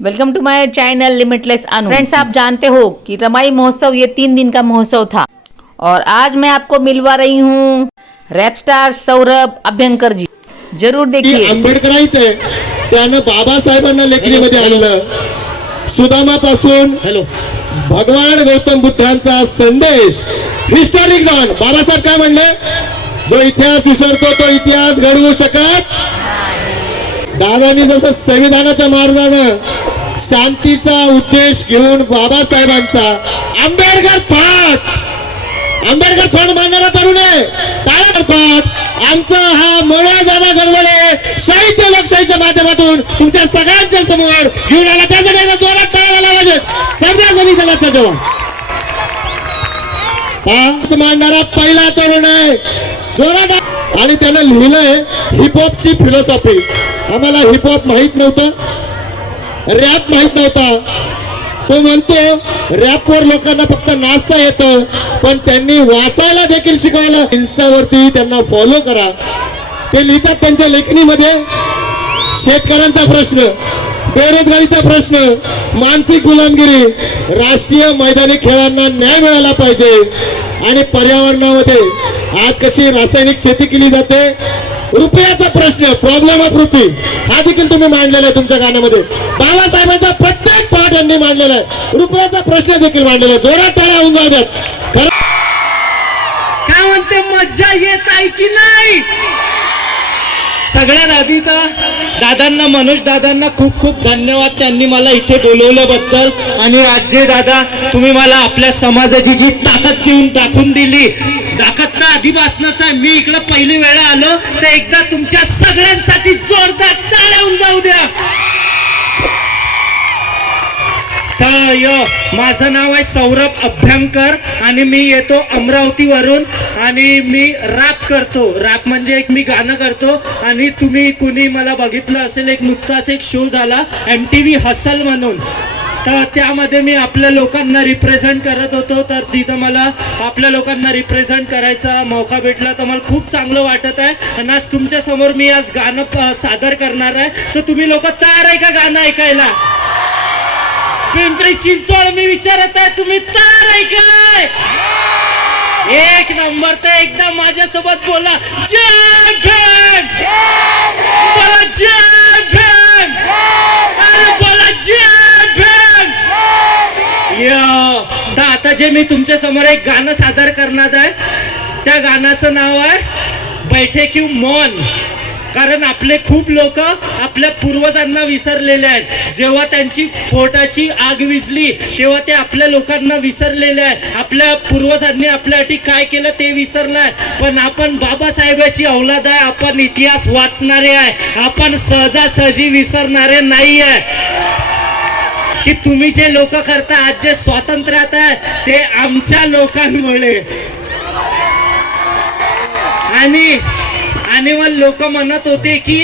Welcome to my channel limitless Anu friends आप जानते हो कि रमाई महोत्सव ये तीन दिन का महोत्सव था। और आज मैं आपको मिलवा रही हूँ रैप स्टार सौरभ अभ्यंकर जी। जरूर देखिए। आंबेडकर ते, त्यानं बाबासाहेबांना लेखणीमध्ये आणलं। सुदामापासून हॅलो भगवान गौतम बुद्धांचा संदेश। हिस्टॉरिक नॉन बाबासाहेब काय म्हणले? जो इतिहास विसरतो तो इतिहास घडवू शकत दादानी जसं संविधानाच्या मार्गानं शांतीचा उद्देश घेऊन बाबासाहेबांचा. आंबेडकर थाट आंबेडकर फंड मानणारा तरुण आहे. टाळा करतात आमचा हा मनोज दादा गडबडे साहित्य लोकशाहीच्या माध्यमातून तुमच्या सगळ्यांच्या समोर घेऊन आला. त्यासाठी जोरात टाळा झाला पाहिजे सगळ्या जणी दलाचा जवान. पास मांडणारा पहिला तरुण आहे. जोरात आणि त्यानं लिहिलंय हिपहॉपची फिलॉसॉफी आम्हाला हिपहॉप माहीत नव्हतं. रॅप माहीत नव्हता. तो म्हणतो रॅपवर लोकांना फक्त नाचता येतं पण त्यांनी वाचायला देखील शिकवलं. इन्स्टावरती त्यांना फॉलो करा. ते लिहितात त्यांच्या लेखणीमध्ये. शेतकऱ्यांचा प्रश्न बेरोजगारीचा प्रश्न मानसिक गुलामगिरी राष्ट्रीय मैदानी खेळांना न्याय मिळाला पाहिजे. आणि पर्यावरणामध्ये आज कशी रासायनिक शेती केली जाते रुपयाचा प्रश्न प्रॉब्लेम ऑफ रुपी हा देखील तुम्ही मांडलेला आहे तुमच्या गाण्यामध्ये बाबासाहेबांचा प्रत्येक पाठ यांनी मांडलेला आहे. रुपयाचा प्रश्न देखील मांडलेला आहे. जोरात टाळ्या होऊन जाऊ द्यात काय म्हणते मज्जा येत आहे की नाही? सगळ्यात आधी तर दादांना मनोज दादांना खूप खूप धन्यवाद. त्यांनी मला इथे बोलवल्याबद्दल. आणि आजे दादा तुम्ही मला आपल्या समाजाची जी ताकद देऊन दाखवून दिली. ताकद तर आधीपासूनच आहे. मी इकडं पहिली वेळा आलो. तर एकदा तुमच्या सगळ्यांसाठी जोरदार चालवून जाऊ द्या. तर माझं नाव आहे सौरभ अभ्यंकर आणि मी येतो अमरावतीवरून. आणि मी रॅप करतो. रॅप म्हणजे एक मी गाणं करतो. आणि तुम्ही कुणी मला बघितलं असेल एक नुकताच एक शो झाला एम टी व्ही हसल म्हणून. तर त्यामध्ये मी आपल्या लोकांना रिप्रेझेंट करत होतो. तर तिथं मला आपल्या लोकांना रिप्रेझेंट करायचा मौका भेटला. तर मला खूप चांगलं वाटत आहे. आणि आज तुमच्यासमोर मी आज गाणं सादर करणार आहे. तर तुम्ही लोक तयार आहे का गाणं ऐकायला? पिंपरी चिंचवड मी विचारत आहे तुम्ही तयार आहे काय? एक नंबर तर एकदा माझ्यासोबत बोला. जय भीम! बोला जय भीम! अरे बोला जय भीम! यो तर आता जे मी तुमच्यासमोर एक गाणं सादर करणार आहे. त्या गाण्याचं नाव आहे बैठे क्यू मौन? कारण आपले खूप लोक आपल्या पूर्वजांना विसरलेले आहेत. जेव्हा त्यांची पोटाची आग विजली तेव्हा ते आपल्या लोकांना विसरलेले आहेत. आपल्या पूर्वजांनी आपल्यासाठी काय केलं ते विसरलं आहे पण आपण बाबासाहेबाची औलाद आहे आपण इतिहास वाचणारे आहे. आपण सहजासहजी विसरणारे नाही आहे. की तुम्ही जे लोक करता आज जे स्वातंत्र्यात आहे ते आमच्या लोकांमुळे. आणि मग लोक म्हणत होते की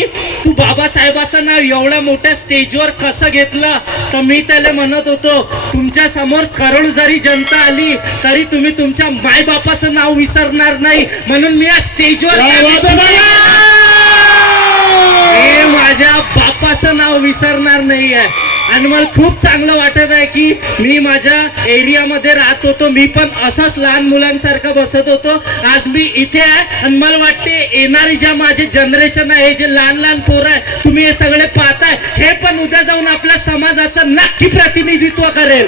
तू बाबासाहेबाचं नाव एवढ्या मोठ्या स्टेजवर कसं घेतलं? तर मी त्याला म्हणत होतो तुमच्यासमोर करोड जरी जनता आली तरी तुम्ही तुमच्या मायबापाचं नाव विसरणार नाही. म्हणून मी या स्टेजवर माझ्या बापाचं नाव विसरणार नाही आहे आणि मला खूप चांगलं वाटत आहे की मी माझ्या एरियामध्ये राहत होतो. मी पण असंच लहान मुलांसारखं बसत होतो. आज मी इथे आहे आणि मला वाटते येणारी ज्या माझे जनरेशन आहे जे लहान लहान पोरं आहे तुम्ही हे सगळे पाहताय. हे पण उद्या जाऊन आपल्या समाजाचं नक्की प्रतिनिधित्व करेल.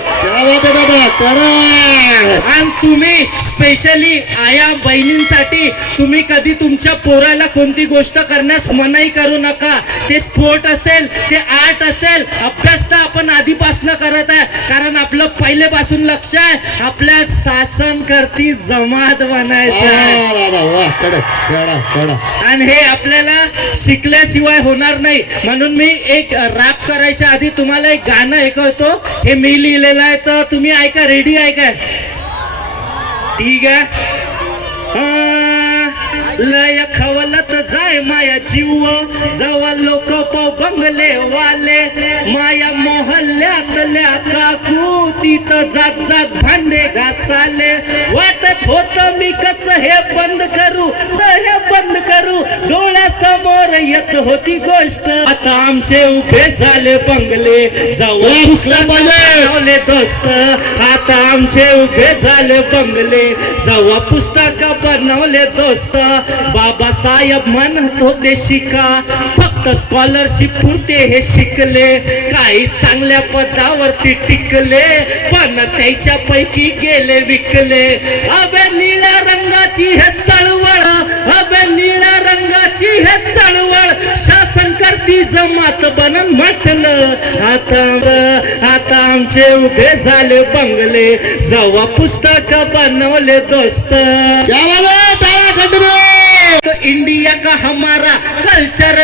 आणि तुम्ही स्पेशली आया बहिणींसाठी तुम्ही कधी तुमच्या पोराला कोणती गोष्ट करण्यास मनाई करू नका. ते स्पोर्ट असेल ते आर्ट असेल अभ्यास आपण आधीपासनं करत आहे. कारण आपलं पहिलेपासून लक्ष आहे. आपल्या शासन करती जमात बनायचं आहे. आणि हे आपल्याला शिकल्याशिवाय होणार नाही. म्हणून मी एक रॅप करायच्या आधी तुम्हाला एक गाणं ऐकवतो. हे मी लिहिलेलं आहे तर तुम्ही ऐका रेडी आहे काय? ठीक आहे. लय खवलत जाय माया जीव. जवळ लोक पाव बंगले वाले. माया मोहल्ल्यातल्या काकू तिथं जात जात भांडे घासाले. व हे बंद करू हे बंद करू डोळ्यासमोर येत होती गोष्ट. आता आमचे उभे झाले बंगले जाऊ ए, घुसला पाहिजे. लावले दोस्त. आता आमचे उभे झाले बंगले जेव्हा पुस्तक बनवले दोस्त. बाबासाहेब म्हणत होते शिका फक्त स्कॉलरशिप पुरते हे शिकले. काही चांगल्या पदावरती टिकले. पण त्याच्या पैकी गेले विकले. अबे निळ्या रंगाची हे चळवळ. अबे निळ्या रंगाची हे चळवळ. शासन करती जमात बनन म्हटलं. आता आता आमचे उभे झाले बंगले. जेव्हा पुस्तक बनवले दोस्त. इंडिया का हमारा कल्चर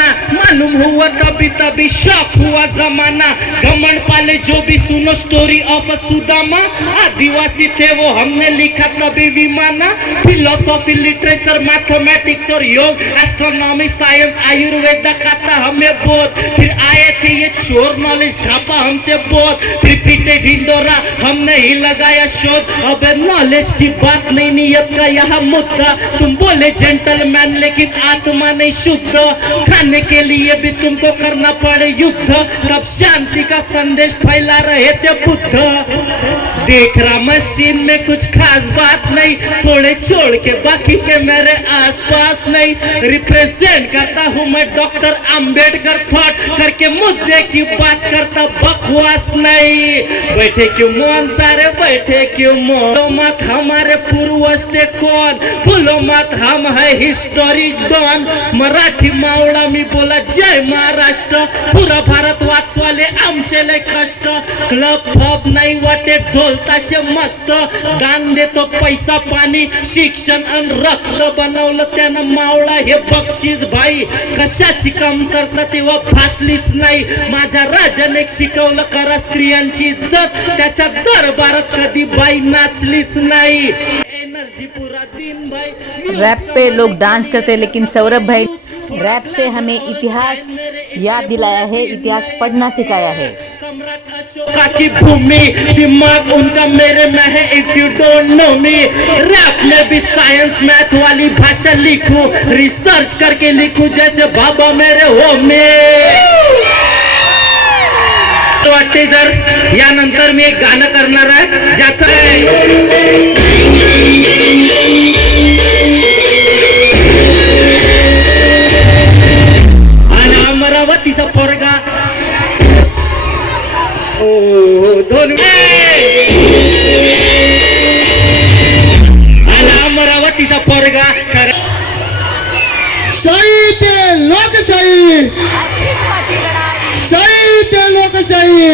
है पुराना मालूम हुआ तभी तभी शौक हुआ जमाना। घमंड पाले जो भी सुनो स्टोरी ऑफ़ सुदामा। आदिवासी थे वो हमने लिखा तभी विमाना। फिलोसॉफी लिटरेचर मैथमेटिक्स और योग एस्ट्रोनॉमी साइंस आयुर्वेद का था हमें बोध। फिर आए थे ये चोर नॉलेज ढापा हमसे बोध। फिर पीटे ढिंडोरा, हमने ही लगाया शोध। अब नॉलेज की बात नहीं, नियत का यहाँ मुद्दा। तुम बोले जेंटलमैन लेकिन आत्मा नहीं शुद्ध। खाने के लिए भी तुमको करना पड़े युद्ध। तब शांति का संदेश फैला रहे थे बुद्ध। देख रहा मशीन में कुछ खास बात नहीं। थोड़े छोड़ के बाकी के मेरे आसपास नहीं। रिप्रेजेंट करता हूँ मैं डॉक्टर अंबेडकर थॉट। करके मुद्दे की बात करता बकवास नहीं। बैठे क्यों मौन सारे बैठे क्यों मौन फूलो मत हमारे पूर्वज थे कौन? फूलो मत हम है हिस्टोरी डॉन। मराठी मावळा मी बोला जय महाराष्ट्र. पुरा भारत वाचवाले आमचे लय कष्ट. क्लब फब नाही वाटे ढोल ताशे मस्त. दान देतो पैसा पाणी शिक्षण आणि रक्त बनवलं त्यानं मावळा. हे बक्षीस भाई कशाची काम करता तेव्हा फासलीच नाही. माझ्या राजाने शिकवलं करा स्त्रियांची इज्जत. त्याच्या दरबारात कधी बाई नाचलीच नाही. एनर्जी पुरा दिन भाई. रैप पे लोग डांस करते लेकिन सौरभ भाई रैप से हमें इतिहास याद दिलाया है, इतिहास पढ़ना सिखाया है। की भूमि, दिमाग उनका मेरे में है if you don't know me rap में भी साइंस मैथ वाली भाषा लिखूं रिसर्च करके लिखूं, जैसे बाबा मेरे हो वाटते जर यानंतर मी एक गाणं करणार आहे ज्याचं आणि अमरावतीचा पोरगा शाही ते लोकशाही! शाही ते लोकशाही!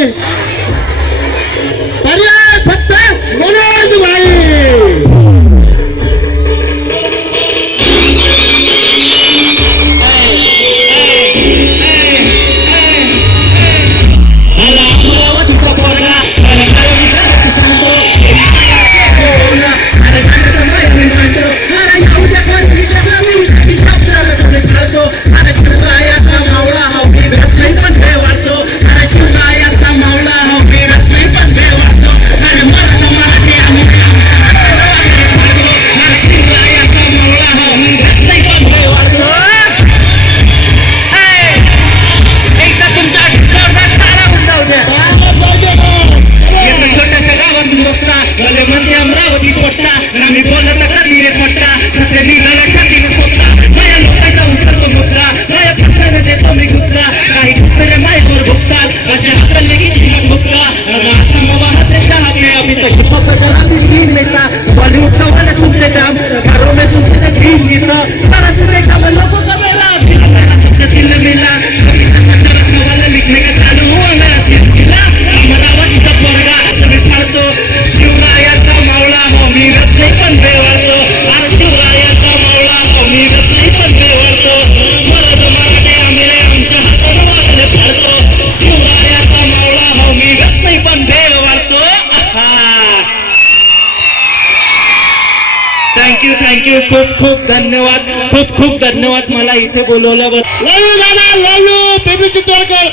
थँक्यू थँक्यू खूप खूप धन्यवाद. खूप खूप धन्यवाद मला इथे बोलवल्याबद्दल. लवू दादा लवू बेबी चितोडकर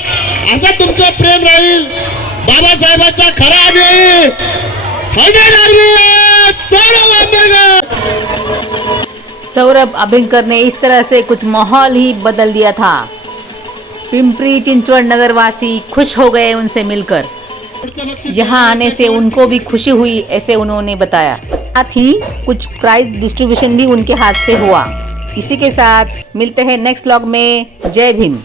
असं तुमचं प्रेम राहील. बाबासाहेबांचा खरा आम्ही सौरभ अभिंकर ने इस तरह से कुछ माहौल ही बदल दिया था। पिंपरी चिंचवड़ नगरवासी खुश हो गए उनसे मिलकर। यहाँ आने से उनको भी खुशी हुई ऐसे उन्होंने बताया। साथ ही कुछ प्राइज डिस्ट्रीब्यूशन भी उनके हाथ से हुआ। इसी के साथ मिलते हैं नेक्स्ट लॉग में। जय भीम।